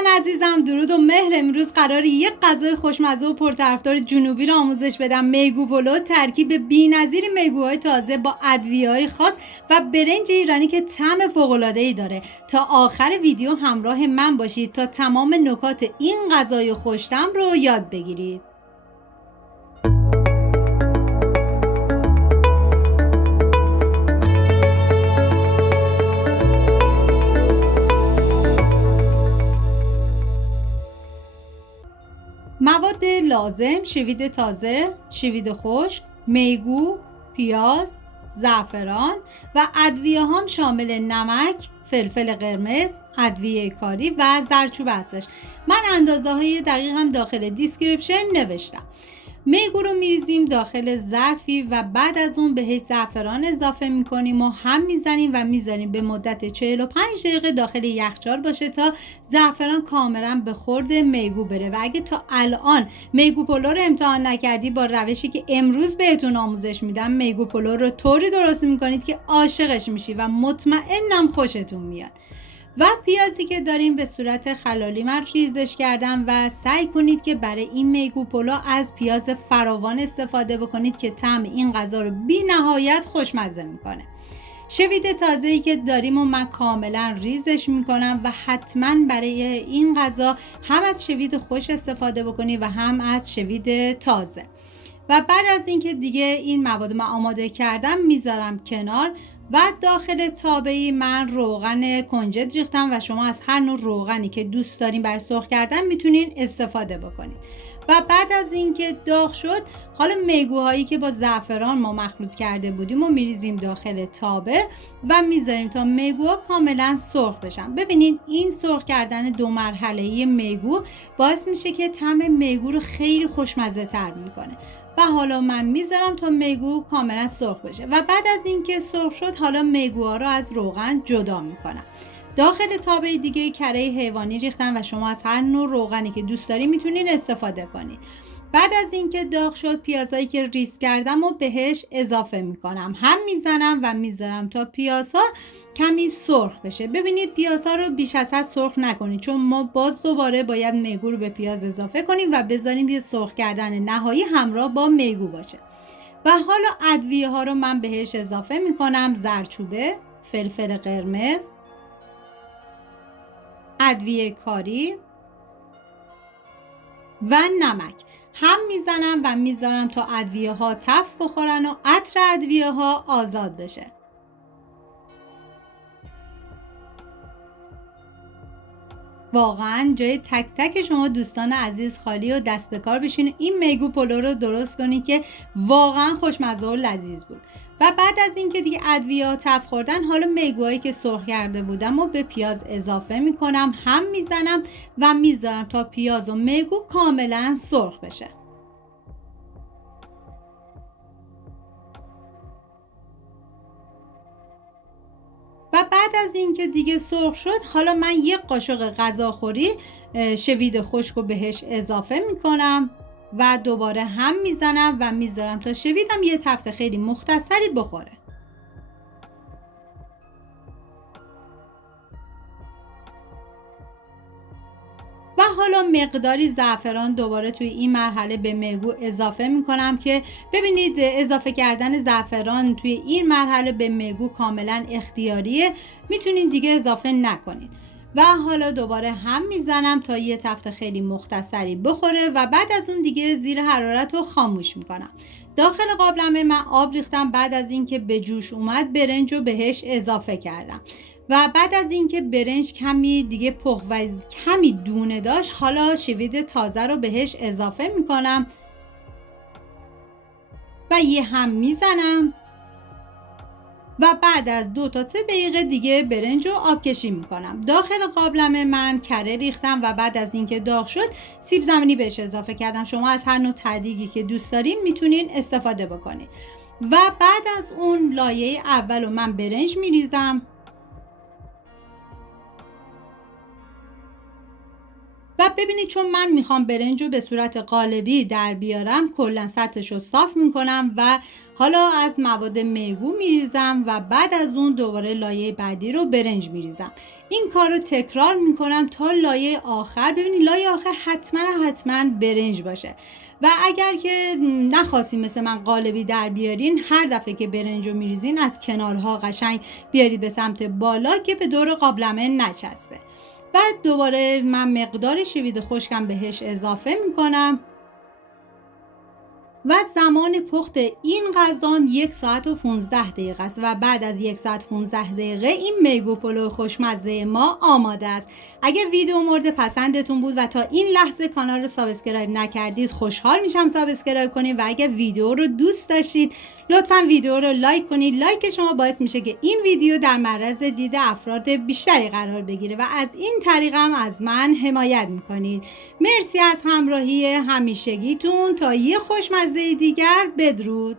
دوستان عزیزم، درود و مهر. امروز قراره یک غذای خوشمزه و پرطرفدار جنوبی رو آموزش بدم. میگو پلو، ترکیب بی‌نظیر میگوهای تازه با ادویه‌های خاص و برنج ایرانی که طعم فوق‌العاده‌ای داره. تا آخر ویدیو همراه من باشید تا تمام نکات این غذای خوش‌طعم رو یاد بگیرید. مواد لازم: شوید تازه، شوید خشک، میگو، پیاز، زعفران و ادویه هم شامل نمک، فلفل قرمز، ادویه کاری و زردچوبه هستش. من اندازه های دقیقم داخل دیسکریپشن نوشتم. میگو رو میریزیم داخل ظرفی و بعد از اون بهش زعفران اضافه میکنیم و هم میزنیم و میذاریم به مدت 45 دقیقه داخل یخچال باشه تا زعفران کاملا به خورد میگو بره. و اگه تا الان میگو پلو رو امتحان نکردی، با روشی که امروز بهتون آموزش میدم میگو پلو رو طوری درست میکنید که عاشقش میشی و مطمئنم خوشتون میاد. و پیازی که داریم به صورت خلالی من ریزش کردم و سعی کنید که برای این میگو پلو از پیاز فراوان استفاده بکنید که طعم این غذا رو بی نهایت خوشمزه میکنه. شوید تازه‌ای که داریم و من کاملا ریزش میکنم و حتما برای این غذا هم از شوید خوش استفاده بکنید و هم از شوید تازه. و بعد از اینکه دیگه این مواد من آماده کردم میذارم کنار و داخل تابه‌ای من روغن کنجد ریختم و شما از هر نوع روغنی که دوست دارین برای سرخ کردن میتونین استفاده بکنید. و بعد از اینکه داغ شد، حالا میگوهایی که با زعفران ما مخلوط کرده بودیم و میریزیم داخل تابه و میذاریم تا میگوها کاملا سرخ بشن. ببینید این سرخ کردن 2 مرحله‌ای میگو باعث میشه که طعم میگو رو خیلی خوشمزه تر میکنه. و حالا من میذارم تا میگو کاملا سرخ بشه و بعد از اینکه سرخ شد حالا میگوها رو از روغن جدا میکنم. داخل تابه دیگه کره حیوانی ریختم و شما از هر نوع روغنی که دوست دارین میتونین استفاده کنید. بعد از اینکه داغ شد پیازایی که ریز کردم و بهش اضافه میکنم، هم میزنم و میذارم تا پیازها کمی سرخ بشه. ببینید پیازها رو بیش از حد سرخ نکنید چون ما باز دوباره باید میگو رو به پیاز اضافه کنیم و بذاریم یه سرخ کردن نهایی همراه با میگو باشه. و حالا ادویه ها رو من بهش اضافه میکنم: زردچوبه، فلفل قرمز، ادویه کاری و نمک. هم میزنم و میذارم تا ادویه ها تف بخورن و عطر ادویه ها آزاد بشه. واقعا جای تک تک شما دوستان عزیز خالی و دست به کار بشین این میگو پلو رو درست کنید که واقعا خوشمزه و لذیذ بود. و بعد از اینکه دیگه ادویه ها تف خوردن، حالا میگوهایی که سرخ کرده بودم و به پیاز اضافه میکنم، هم میزنم و میذارم تا پیاز و میگو کاملا سرخ بشه. و بعد از اینکه دیگه سرخ شد، حالا من یک قاشق غذاخوری شوید خشک رو بهش اضافه میکنم و دوباره هم میزنم و میذارم تا شویدم یه تفت خیلی مختصری بخوره. و حالا مقداری زعفران دوباره توی این مرحله به میگو اضافه میکنم که ببینید اضافه کردن زعفران توی این مرحله به میگو کاملا اختیاریه، میتونید دیگه اضافه نکنید. و حالا دوباره هم میزنم تا یه تفت خیلی مختصری بخوره و بعد از اون دیگه زیر حرارت رو خاموش میکنم. داخل قابلمه من آب ریختم. بعد از اینکه به جوش اومد برنج رو بهش اضافه کردم و بعد از اینکه برنج کمی دیگه پخت و کمی دونه داشت، حالا شوید تازه رو بهش اضافه میکنم و یه هم میزنم و بعد از 2 تا 3 دقیقه دیگه برنج رو آب کشی میکنم. داخل قابلمه من کره ریختم و بعد از اینکه داغ شد سیب زمینی بهش اضافه کردم. شما از هر نوع تدیگی که دوست دارین میتونین استفاده بکنید. و بعد از اون لایه اول رو من برنج میریزم و ببینید چون من میخوام برنج رو به صورت قالبی در بیارم، کلا سطحش رو صاف میکنم و حالا از مواد میگو میریزم و بعد از اون دوباره لایه بعدی رو برنج میریزم. این کار رو تکرار میکنم تا لایه آخر. ببینید لایه آخر حتما برنج باشه و اگر که نخواستین مثل من قالبی در بیارین، هر دفعه که برنج رو میریزین از کنارها قشنگ بیارید به سمت بالا که به دور قابلمه نچسبه. بعد دوباره من مقدار شوید خشکم بهش اضافه میکنم و زمان پخت این غذا 1 ساعت و 15 دقیقه است و بعد از 1 ساعت 15 دقیقه این میگو پلو خوشمزه ما آماده است. اگه ویدیو مورد پسندتون بود و تا این لحظه کانال رو سابسکرایب نکردید، خوشحال میشم سابسکرایب کنید و اگه ویدیو رو دوست داشتید لطفاً ویدیو رو لایک کنید. لایک شما باعث میشه که این ویدیو در معرض دید افراد بیشتری قرار بگیره و از این طریق هم از من حمایت میکنید. مرسی از همراهی همیشگیتون. تا یه خوشمزه دیگر، بدرود.